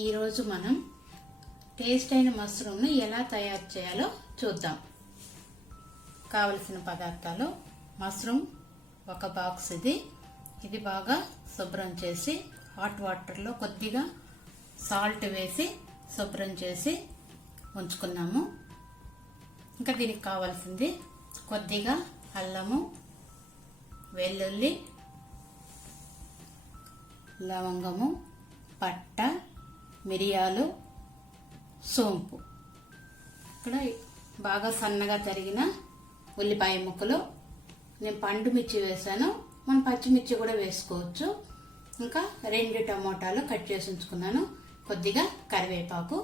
ఈరోజు మనం టేస్ట్ అయిన మష్రూమ్ను ఎలా తయారు చేయాలో చూద్దాం. కావలసిన పదార్థాలు: మష్రూమ్ ఒక బాక్స్, ఇది బాగా శుభ్రం చేసి హాట్ వాటర్లో కొద్దిగా సాల్ట్ వేసి శుభ్రం చేసి ఉంచుకున్నాము. ఇంకా దీనికి కావాల్సింది కొద్దిగా అల్లము, వెల్లుల్లి, లవంగము, పట్ట, మిరియాలు, సోంపు, ఇక్కడ బాగా సన్నగా తరిగిన ఉల్లిపాయ ముక్కలు, నేను పండు మిర్చి వేసాను, మనం పచ్చిమిర్చి కూడా వేసుకోవచ్చు. ఇంకా 2 టమోటాలు కట్ చేసి ఉంచుకున్నాను, కొద్దిగా కరివేపాకు,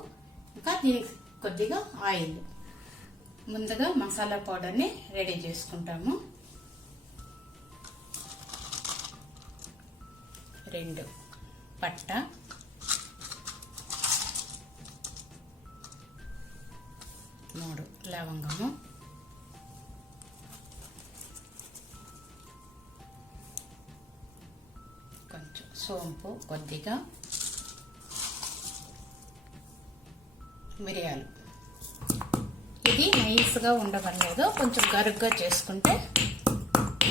ఇంకా దీనికి కొద్దిగా ఆయిల్. ముందుగా మసాలా పౌడర్ని రెడీ చేసుకుంటాము. 2 పట్ట, 3 లవంగము, కొంచెం సోంపు, కొద్దిగా మిరియాలు. ఇది నైస్గా ఉండవలేదు, కొంచెం గరుగ్గా చేసుకుంటే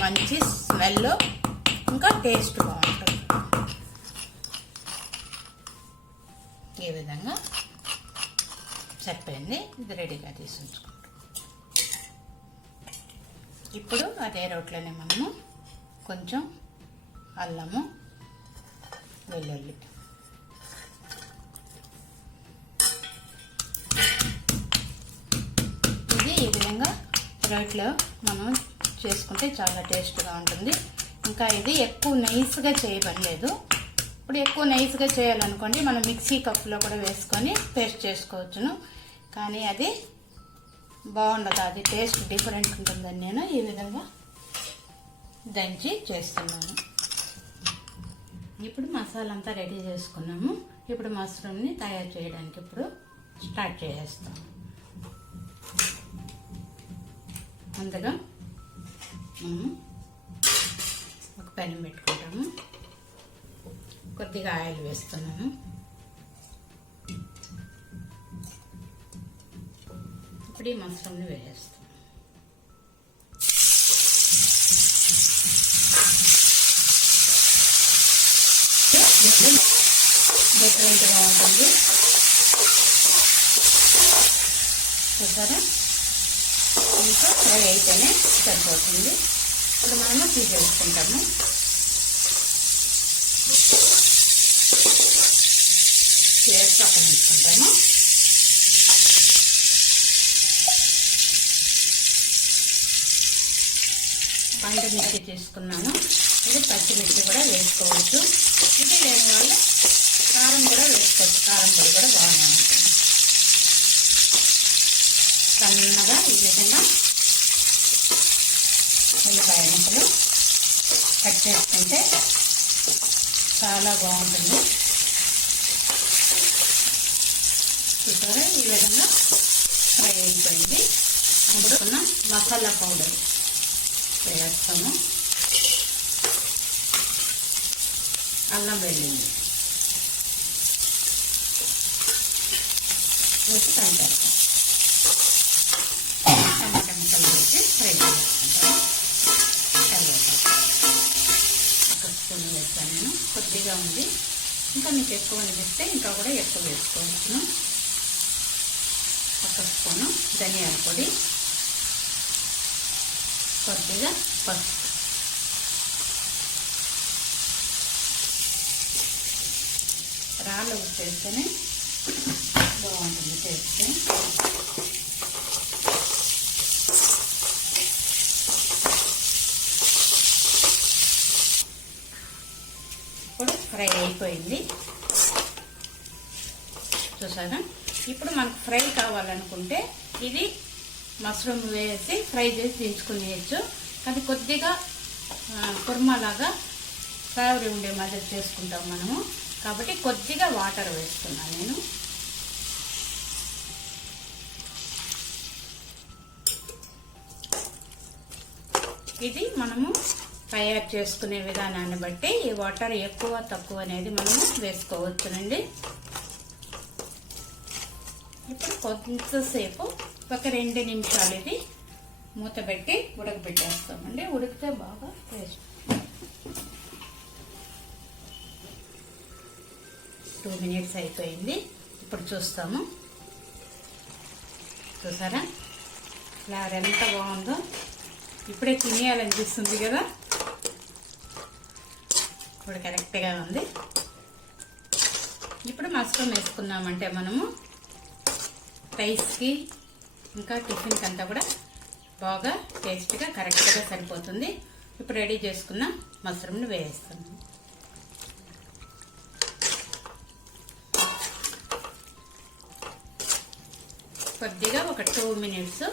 మంచి స్మెల్ ఇంకా టేస్ట్ బాగుంటుంది. ఈ విధంగా సరిపోయింది, ఇది రెడీగా తీసి ఉంచుకుంటాం. ఇప్పుడు అదే రోట్లోనే మనము కొంచెం అల్లము, వెల్లుల్లి, ఇది ఈ విధంగా రోట్లో మనం చేసుకుంటే చాలా టేస్ట్గా ఉంటుంది. ఇంకా ఇది ఎక్కువ నైస్గా చేయబడలేదు. ఇప్పుడు ఎక్కువ నైస్గా చేయాలనుకోండి మనం మిక్సీ కప్లో కూడా వేసుకొని పేస్ట్ చేసుకోవచ్చును, కానీ అది బాగుండదు, అది టేస్ట్ డిఫరెంట్ ఉంటుందని నేను ఈ విధంగా దంచి చేస్తున్నాను. ఇప్పుడు మసాలా అంతా రెడీ చేసుకున్నాము. ఇప్పుడు మష్రూమ్ని తయారు చేయడానికి ఇప్పుడు స్టార్ట్ చేసేస్తాం. ముందుగా మనము ఒక పెనం పెట్టుకుంటాము, కొద్దిగా ఆయిల్ వేస్తున్నాను. ఇప్పుడు ఈ మష్రూమ్ని వేసేస్తాను. డిఫరెంట్గా ఉంటుంది చూసారా, ఇంకా ఫ్రై అయితేనే సరిపోతుంది. ఇప్పుడు మనము తీసేసుకుంటాము. చేసి పక్కన ఉంచుకుంటాము. పండు మిర్చి తీసుకున్నాను, ఇది పచ్చిమిర్చి కూడా వేసుకోవచ్చు. ఇది లేని వాళ్ళు కారం కూడా వేసుకోవచ్చు, కారం పొడి కూడా బాగానే ఉంటుంది. సన్నగా ఈ విధంగా ఉల్లిపాయ ముక్కలు కట్ చేసుకుంటే చాలా బాగుంటుంది. చూసారా, ఈ విధంగా ఫ్రై అయిపోయింది. ఇప్పుడు మసాలా పౌడర్ వేస్తాము. అల్లం వెల్లుల్లి వేసి కలిపేస్తాం. టమాటా ముక్కలు వేసి ఫ్రై చేసుకుంటాము. కరివేపాకు ఒక స్పూన్ వేస్తాను నేను, కొద్దిగా ఉంది, ఇంకా మీకు ఎక్కువ అనిపిస్తే ఇంకా కూడా ఎక్కువ వేసుకోవచ్చును. ఒక స్పూను ధనియాల పొడి, కొద్దిగా పసుపు, రాళ్ళ ఉప్పు వేస్తేనే బాగుంటుంది టేస్ట్. ఇప్పుడు ఫ్రై అయిపోయింది చూసారా. ఇప్పుడు మనకు ఫ్రై కావాలనుకుంటే ఇది మష్రూమ్ వేసి ఫ్రై చేసి దించుకునేయచ్చు. అది కొద్దిగా కుర్మాలాగా ఫ్లేవర్ ఉండే మాదిరి చేసుకుంటాం మనము, కాబట్టి కొద్దిగా వాటర్ వేస్తున్నాను నేను. ఇది మనము తయారు చేసుకునే విధానాన్ని బట్టి ఈ వాటర్ ఎక్కువ తక్కువ అనేది మనము వేసుకోవచ్చునండి. కొంతసేపు ఒక 2 నిమిషాలు ఇది మూత పెట్టి ఉడకబెట్టేస్తామండి. ఉడికితే బాగా టేస్ట్. 2 మినిట్స్ అయిపోయింది. ఇప్పుడు చూస్తాము. చూసారా ఫ్లేవర్ ఎంత బాగుందో, ఇప్పుడే తినేయాలనిపిస్తుంది కదా. ఇప్పుడు కరెక్ట్గా ఉంది. ఇప్పుడు మష్రూమ్ వేసుకున్నామంటే మనము రైస్కి ఇంకా టిఫిన్కి అంతా కూడా బాగా టేస్ట్గా కరెక్ట్గా సరిపోతుంది. ఇప్పుడు రెడీ చేసుకున్న మష్రూమ్ని వేస్తాము. కొద్దిగా ఒక 2 మినిట్స్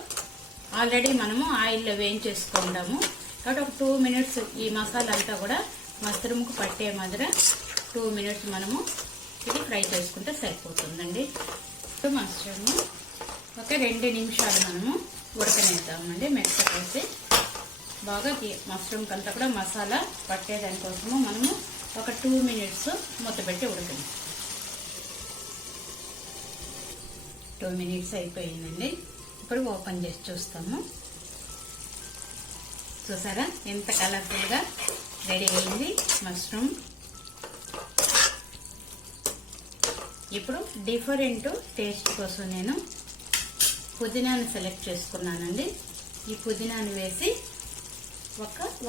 ఆల్రెడీ మనము ఆయిల్లో వేయించేసుకుంటాము కాబట్టి ఒక 2 మినిట్స్ ఈ మసాలా అంతా కూడా మష్రూమ్కి పట్టే మాదిరి 2 మినిట్స్ మనము ఇది ఫ్రై చేసుకుంటే సరిపోతుందండి. మష్రూమ్ ఒక 2 నిమిషాలు మనము ఉడకనిద్దామండి. మెత్తకేసి బాగా మష్రూమ్కి అంతా కూడా మసాలా పట్టేదానికోసము మనము ఒక 2 మినిట్స్ మూత పెట్టి ఉడకని. 2 మినిట్స్ అయిపోయిందండి. ఇప్పుడు ఓపెన్ చేసి చూస్తాము. చూసారా ఎంత కలర్ఫుల్గా రెడీ అయింది మష్రూమ్. ఇప్పుడు డిఫరెంట్ టేస్ట్ కోసం నేను పుదీనాను సెలెక్ట్ చేసుకున్నానండి. ఈ పుదీనాను వేసి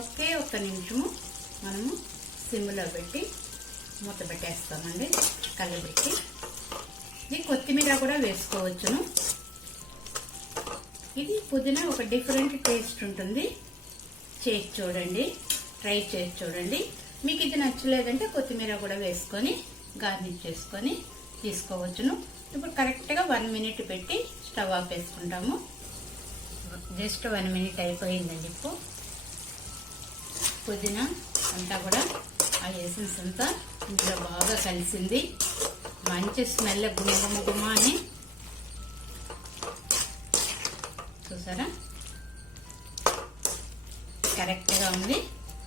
ఒకే ఒక్క నిమిషము మనము సిమ్లో పెట్టి మూత పెట్టేస్తామండి. కలబెట్టి ఇది కొత్తిమీర కూడా వేసుకోవచ్చును. ఇది పుదీనా ఒక డిఫరెంట్ టేస్ట్ ఉంటుంది. చేసి చూడండి, ట్రై చేసి చూడండి. మీకు ఇది నచ్చలేదంటే కొత్తిమీర కూడా వేసుకొని గార్నిష్ చేసుకొని తీసుకోవచ్చును. ఇప్పుడు కరెక్ట్గా 1 మినిట్ పెట్టి స్టవ్ ఆఫ్ వేసుకుంటాము. జస్ట్ 1 మినిట్ అయిపోయిందండి. ఇప్పుడు పుదీనా అంతా కూడా ఆ ఎసెన్స్ అంతా ఇందులో బాగా కలిసింది. మంచి స్మెల్ గుమగుమ అని. చూసారా కరెక్ట్గా ఉంది.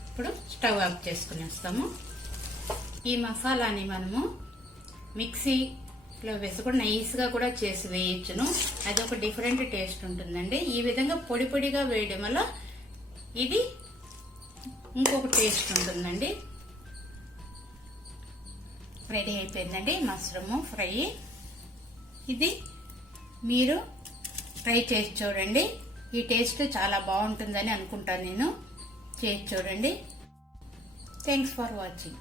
ఇప్పుడు స్టవ్ ఆఫ్ చేసుకునేస్తాము. ఈ మసాలాని మనము మిక్సీలో వేసి కూడా నైస్గా కూడా చేసి వేయచ్చును. అది ఒక డిఫరెంట్ టేస్ట్ ఉంటుందండి. ఈ విధంగా పొడి పొడిగా వేయడం వల్ల ఇది ఇంకొక టేస్ట్ ఉంటుందండి. రెడీ అయిపోయిందండి మష్రూమ్ ఫ్రై. ఇది మీరు ట్రై చేసి చూడండి. ఈ టేస్ట్ చాలా బాగుంటుందని అనుకుంటాను నేను. చేసి చూడండి. Thanks for watching.